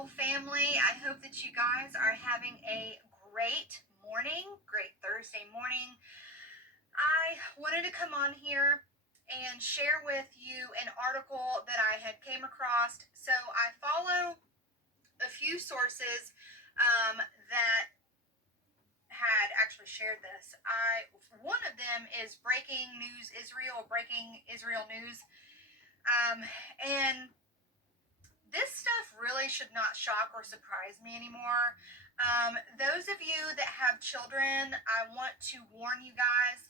beautiful family. I hope that you guys are having a great morning, great Thursday morning. I wanted to come on here and share with you an article that I had came across. So I follow a few sources that had actually shared this. One of them is Breaking Israel News. And this stuff really should not shock or surprise me anymore. Those of you that have children, I want to warn you guys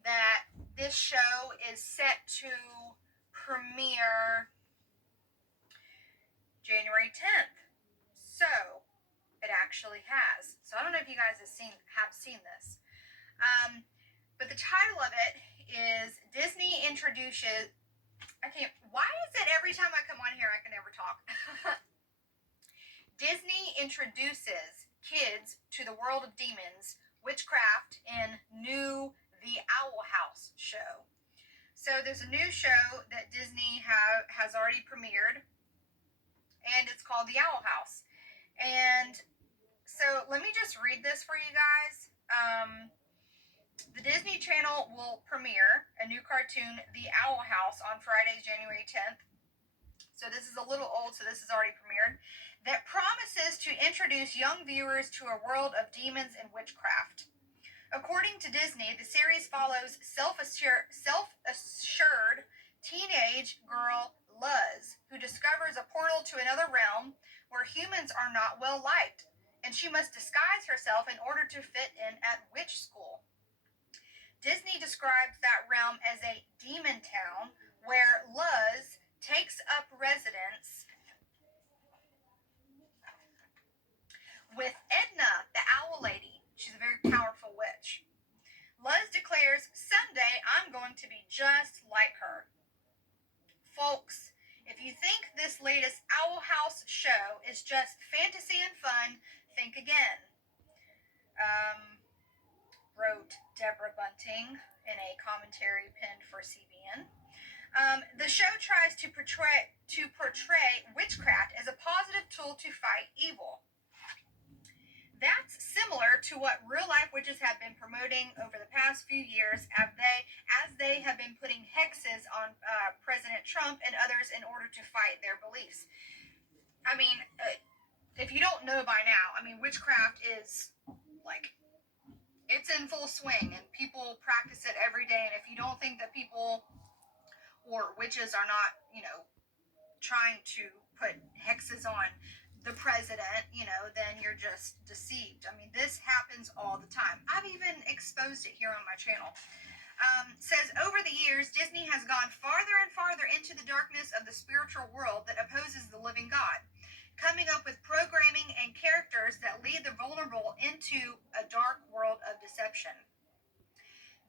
that this show is set to premiere January 10th. So it actually has. So I don't know if you guys have seen this. But the title of it is Disney introduces. Why is it every time I come on here I can never talk? Disney introduces kids to the world of demons, witchcraft in new The Owl House show. So there's a new show that Disney has already premiered, and it's called The Owl House. And so let me just read this for you guys. The Disney Channel will premiere a new cartoon, The Owl House, on Friday, January 10th. So this is a little old, so this is already premiered. That promises to introduce young viewers to a world of demons and witchcraft. According to Disney, the series follows self-assured teenage girl Luz, who discovers a portal to another realm where humans are not well liked, and she must disguise herself in order to fit in at witch school. Disney describes that realm as a demon town where Luz takes up residence with Edna, the owl lady. She's a very powerful witch. Luz declares, "Someday I'm going to be just like her." Folks, if you think this latest Owl House show is just fantasy and fun, think again. Wrote Deborah Bunting in a commentary penned for CBN. The show tries to portray witchcraft as a positive tool to fight evil. That's similar to what real-life witches have been promoting over the past few years as they have been putting hexes on President Trump and others in order to fight their beliefs. I mean, if you don't know by now, witchcraft is it's in full swing, and people practice it every day. And if you don't think that people or witches are not, trying to put hexes on the president, then you're just deceived. This happens all the time. I've even exposed it here on my channel. Says, over the years, Disney has gone farther and farther into the darkness of the spiritual world that opposes the living God, coming up with programming and characters that lead the vulnerable into a dark world of deception.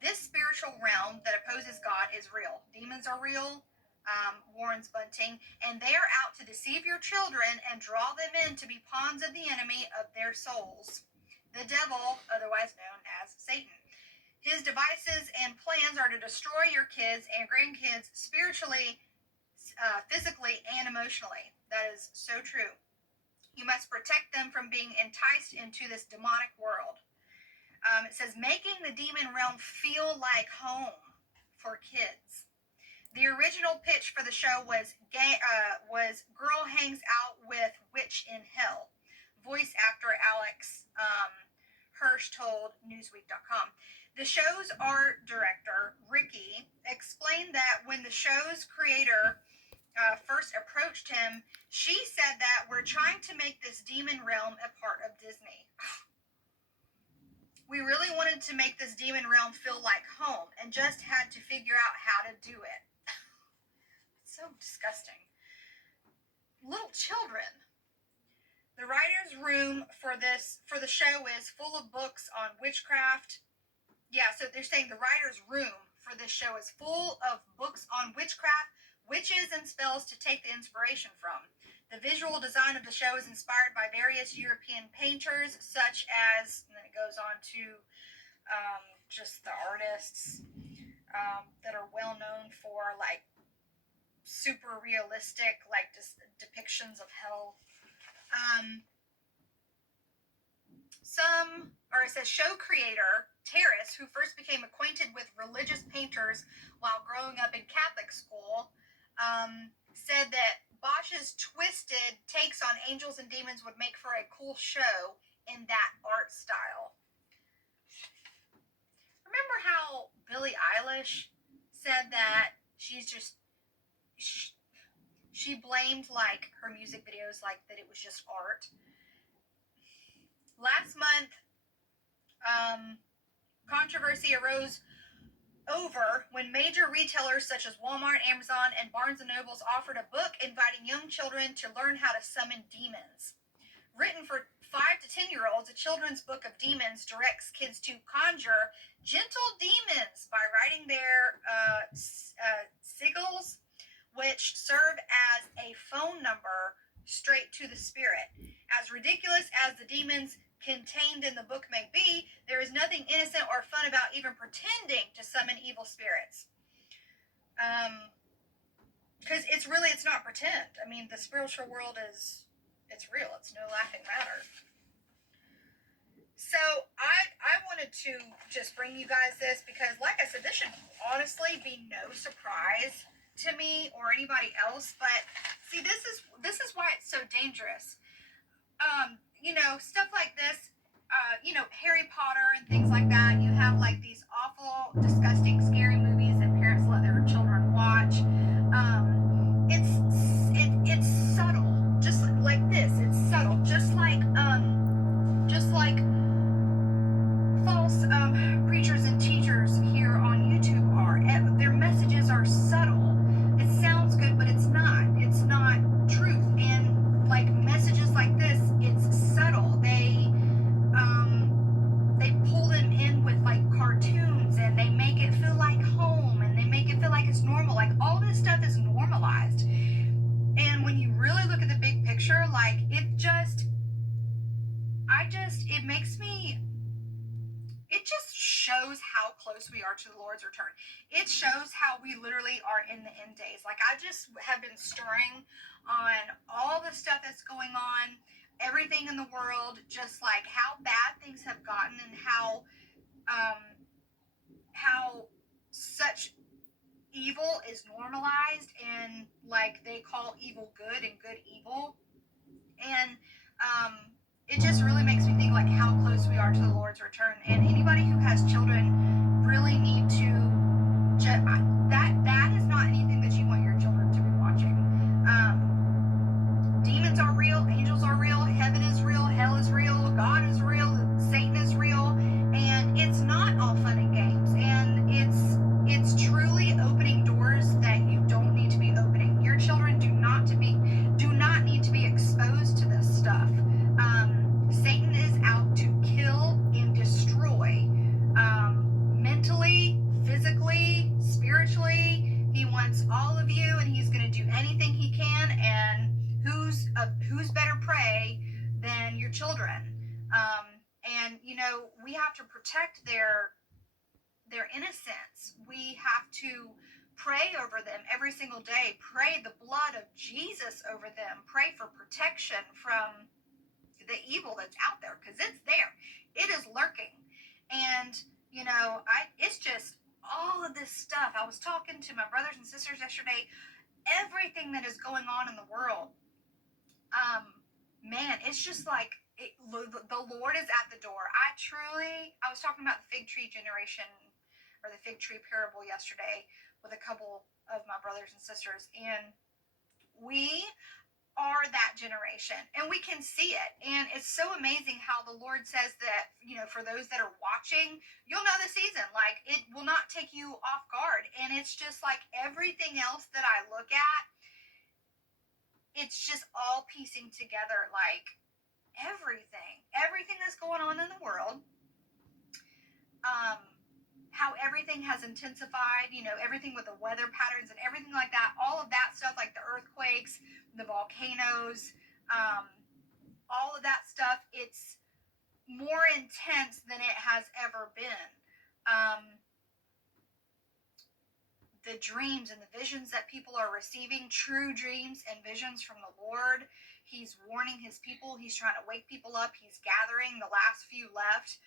This spiritual realm that opposes God is real. Demons are real, warns Bunting, and they are out to deceive your children and draw them in to be pawns of the enemy of their souls, the devil, otherwise known as Satan. His devices and plans are to destroy your kids and grandkids spiritually, physically, and emotionally. That is so true. You must protect them from being enticed into this demonic world. It says, making the demon realm feel like home for kids. The original pitch for the show was Girl Hangs Out with Witch in Hell. Voice actor Alex Hirsch told Newsweek.com. The show's art director, Ricky, explained that when the show's creator first approached him, she said that we're trying to make this demon realm a part of Disney. We really wanted to make this demon realm feel like home and just had to figure out how to do it. It's so disgusting. Little children. The writer's room for the show is full of books on witchcraft. Yeah, so they're saying the writer's room for this show is full of books on witchcraft, witches, and spells to take the inspiration from. The visual design of the show is inspired by various European painters, such as, and then it goes on to just the artists that are well known for super realistic depictions of hell. It says show creator Terrace, who first became acquainted with religious painters while growing up in Catholic school, said that Bosch's twisted takes on angels and demons would make for a cool show in that art style. Remember how Billie Eilish said that she blamed like her music videos like that it was just art? Last month, controversy arose over when major retailers such as Walmart, Amazon, and Barnes & Nobles offered a book inviting young children to learn how to summon demons. Written for 5 to 10-year-olds, a children's book of demons directs kids to conjure gentle demons by writing their sigils, which serve as a phone number straight to the spirit. As ridiculous as the demons contained in the book may be, there is nothing innocent or fun about even pretending to summon evil spirits. Because it's not pretend. I mean, the spiritual world it's real. It's no laughing matter. So I wanted to just bring you guys this because, like I said, this should honestly be no surprise to me or anybody else. But see, this is why it's so dangerous. Stuff like this, Harry Potter and things like that. You have like these awful, disgusting, scary movies that parents let their children watch. It's subtle, just like this. It's subtle, just like false preachers and teachers here on YouTube are. Their messages are subtle. It sounds good, but it's not. It's not truth. And like messages like this, it's subtle. They pull them in with like cartoons, and they make it feel like home, and they make it feel like it's normal. Like all this stuff is normalized. And when you really look at the big picture, like it just shows how close we are to the Lord's return. It shows how we literally are in the end days. Like I just have been stirring on all the stuff that's going on, everything in the world, just like how bad things have gotten and how such evil is normalized, and like they call evil good and good evil. And it just really makes me think like how close we are to the Lord's return. And anybody who has children really need to that is not anything that you want your children to be watching. Demons are real, angels are real, heaven is real, hell is real, God is real, Satan is real, and it's not all fun and games. And it's truly opening doors that you don't need to be opening. Your children do not need to be exposed to this stuff. Satan is out to kill and destroy, mentally, physically, spiritually. He wants all of you, and he's going to do anything he can. And who's better prey than your children? And we have to protect their innocence. We have to pray over them every single day. Pray the blood of Jesus over them. Pray for protection from the evil that's out there, because it's there. It is lurking. And it's just all of this stuff. I was talking to my brothers and sisters yesterday. Everything that is going on in the world, man, it's just like the Lord is at the door. I was talking about the fig tree generation, or the fig tree parable, yesterday with a couple of my brothers and sisters, and we are that generation, and we can see it. And it's so amazing how the Lord says that, for those that are watching, you'll know the season. Like, it will not take you off guard. And it's just like everything else that I look at, it's just all piecing together, like everything that's going on in the world, how everything has intensified, everything with the weather patterns and everything like that, all of that stuff, like the earthquakes, the volcanoes, all of that stuff, it's more intense than it has ever been. The dreams and the visions that people are receiving, true dreams and visions from the Lord, He's warning his people. He's trying to wake people up. He's gathering the last few left.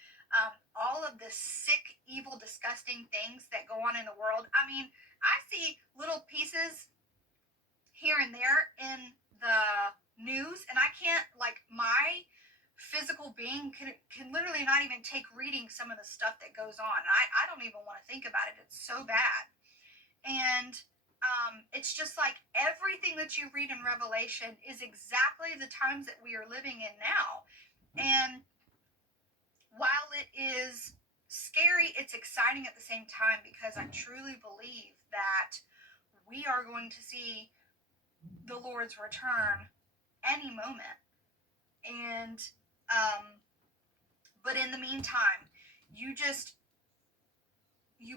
All of the sick, evil, disgusting things that go on in the world. I mean, I see little pieces here and there in the news, and I can't, like, my physical being can literally not even take reading some of the stuff that goes on. I don't even want to think about it. It's so bad. And it's just like everything that you read in Revelation is exactly the times that we are living in now. And while it is scary, it's exciting at the same time, because I truly believe that we are going to see the Lord's return any moment. And but in the meantime, you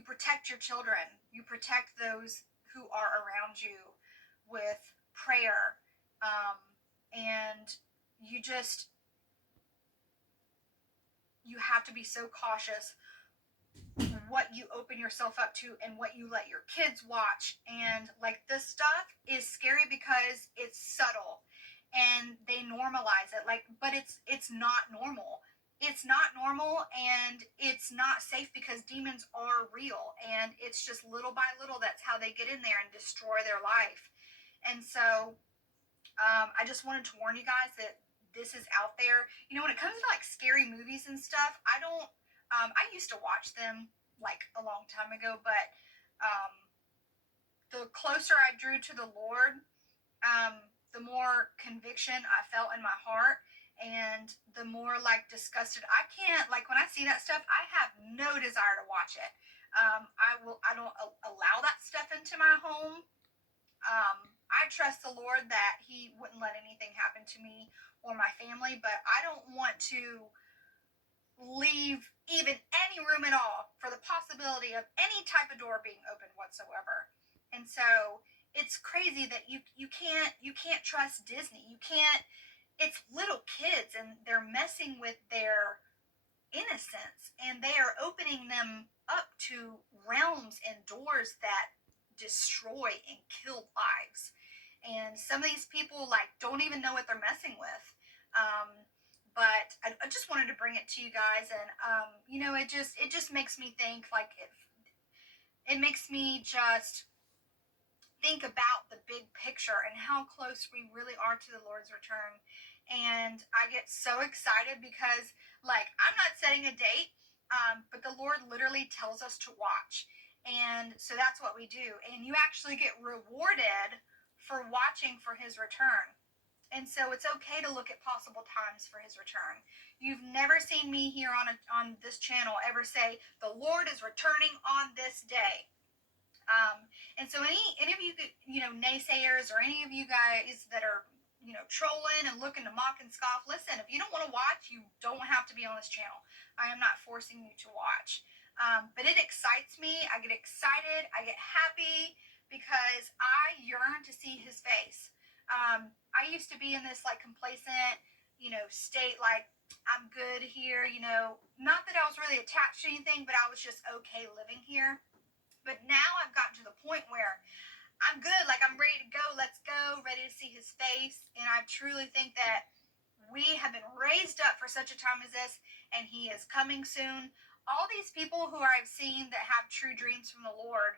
protect your children, you protect those who are around you with prayer, and you have to be so cautious what you open yourself up to and what you let your kids watch. And like, this stuff is scary because it's subtle and they normalize it, like, but it's not normal. It's not normal, and it's not safe, because demons are real, and it's just little by little, that's how they get in there and destroy their life. And so I just wanted to warn you guys that this is out there. You know, when it comes to like scary movies and stuff, I used to watch them like a long time ago, but the closer I drew to the Lord, the more conviction I felt in my heart, and the more like disgusted I can't, like, when I see that stuff, I have no desire to watch it. I don't allow that stuff into my home. I trust the Lord that he wouldn't let anything happen to me or my family, but I don't want to leave even any room at all for the possibility of any type of door being opened whatsoever. And so it's crazy that you can't trust Disney. You can't. It's little kids, and they're messing with their innocence, and they are opening them up to realms and doors that destroy and kill lives. And some of these people like don't even know what they're messing with. But I just wanted to bring it to you guys, and you know, it just makes me think, like, it makes me just think about the big picture and how close we really are to the Lord's return. And I get so excited because, like, I'm not setting a date, but the Lord literally tells us to watch. And so that's what we do. And you actually get rewarded for watching for his return. And so it's okay to look at possible times for his return. You've never seen me here on this channel ever say, the Lord is returning on this day. And so any of you, you know, naysayers, or any of you guys that are, you know, trolling and looking to mock and scoff, listen, if you don't want to watch, you don't have to be on this channel. I am not forcing you to watch. But it excites me. I get excited. I get happy because I yearn to see his face. I used to be in this like complacent, you know, state, like, I'm good here, you know, not that I was really attached to anything, but I was just okay living here. But now I've gotten to the point where I'm good, like, I'm ready to go, let's go, ready to see his face. And I truly think that we have been raised up for such a time as this, and he is coming soon. All these people who I've seen that have true dreams from the Lord,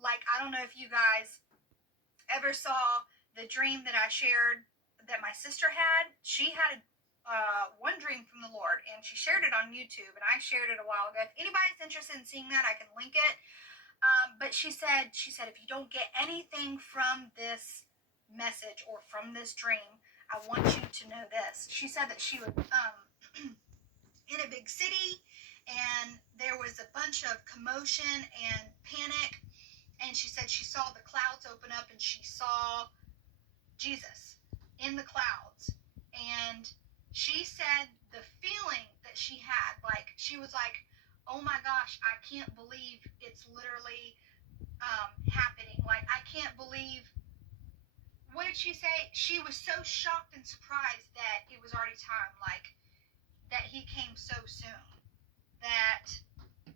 like, I don't know if you guys ever saw the dream that I shared that my sister had. She had one dream from the Lord, and she shared it on YouTube, and I shared it a while ago. If anybody's interested in seeing that, I can link it. But she said, if you don't get anything from this message or from this dream, I want you to know this. She said that she was in a big city, and there was a bunch of commotion and panic, and she said she saw the clouds open up, and she saw Jesus in the clouds. And she said the feeling that she had, like, she was like, oh my gosh, I can't believe it's literally happening. Like, I can't believe. What did she say? She was so shocked and surprised that it was already time, like, that he came so soon, that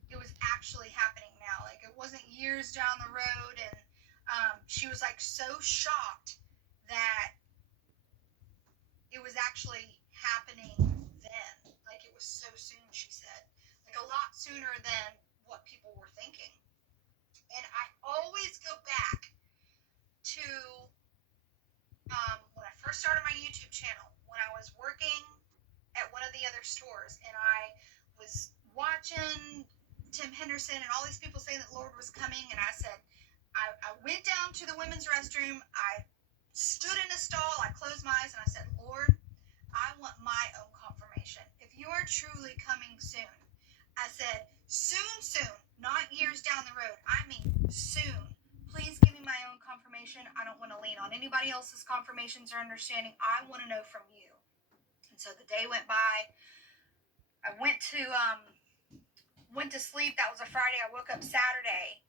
it was actually happening now. Like, it wasn't years down the road. And she was like so shocked that actually happening then. Like, it was so soon, she said. Like, a lot sooner than what people were thinking. And I always go back to when I first started my YouTube channel, when I was working at one of the other stores, and I was watching Tim Henderson and all these people saying that Lord was coming, and I said, I went down to the women's restroom, I stood in a stall, I closed my eyes, and I said, Lord, I want my own confirmation. If you are truly coming soon, I said, soon, not years down the road. I mean, soon. Please give me my own confirmation. I don't want to lean on anybody else's confirmations or understanding. I want to know from you. And so the day went by. I went to sleep. That was a Friday. I woke up Saturday.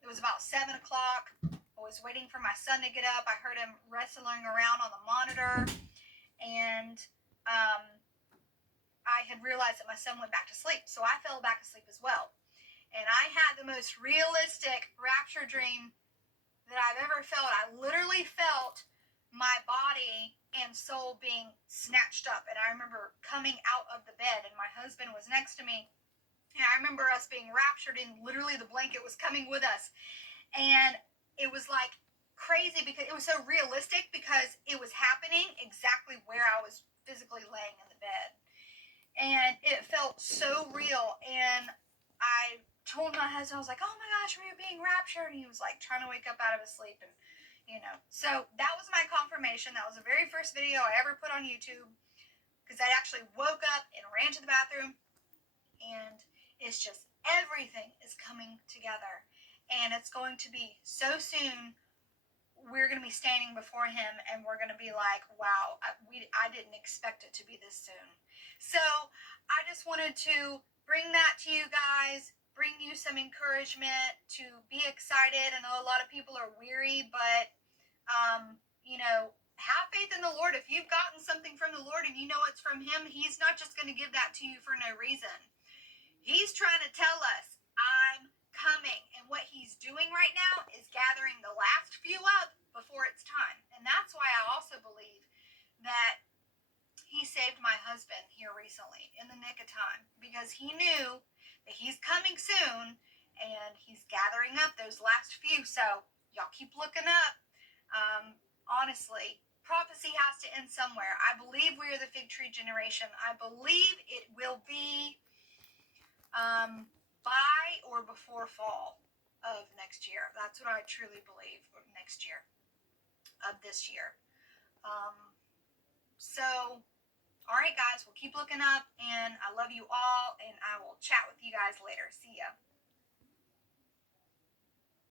It was about 7 o'clock. I was waiting for my son to get up. I heard him wrestling around on the monitor. And I had realized that my son went back to sleep. So I fell back asleep as well. And I had the most realistic rapture dream that I've ever felt. I literally felt my body and soul being snatched up. And I remember coming out of the bed, and my husband was next to me. And I remember us being raptured, and literally the blanket was coming with us. And it was like crazy because it was so realistic, because it was happening exactly where I was physically laying in the bed. And it felt so real. And I told my husband, I was like, oh my gosh, we were being raptured. And he was like trying to wake up out of his sleep. And, so that was my confirmation. That was the very first video I ever put on YouTube, because I actually woke up and ran to the bathroom. And it's just, everything is coming together. And it's going to be so soon. We're going to be standing before him, and we're going to be like, wow, I didn't expect it to be this soon. So I just wanted to bring that to you guys, bring you some encouragement to be excited. I know a lot of people are weary, but, have faith in the Lord. If you've gotten something from the Lord and you know it's from him, he's not just going to give that to you for no reason. He's trying to tell us, I'm coming. And what he's doing right now is gathering the last few up before it's time. And that's why I also believe that he saved my husband here recently in the nick of time, because he knew that he's coming soon, and he's gathering up those last few. So y'all keep looking up. Honestly, prophecy has to end somewhere. I believe we are the fig tree generation. I believe it will be by or before fall of next year. That's what I truly believe, next year, of this year. So, all right, guys, we'll keep looking up, and I love you all, and I will chat with you guys later. See ya.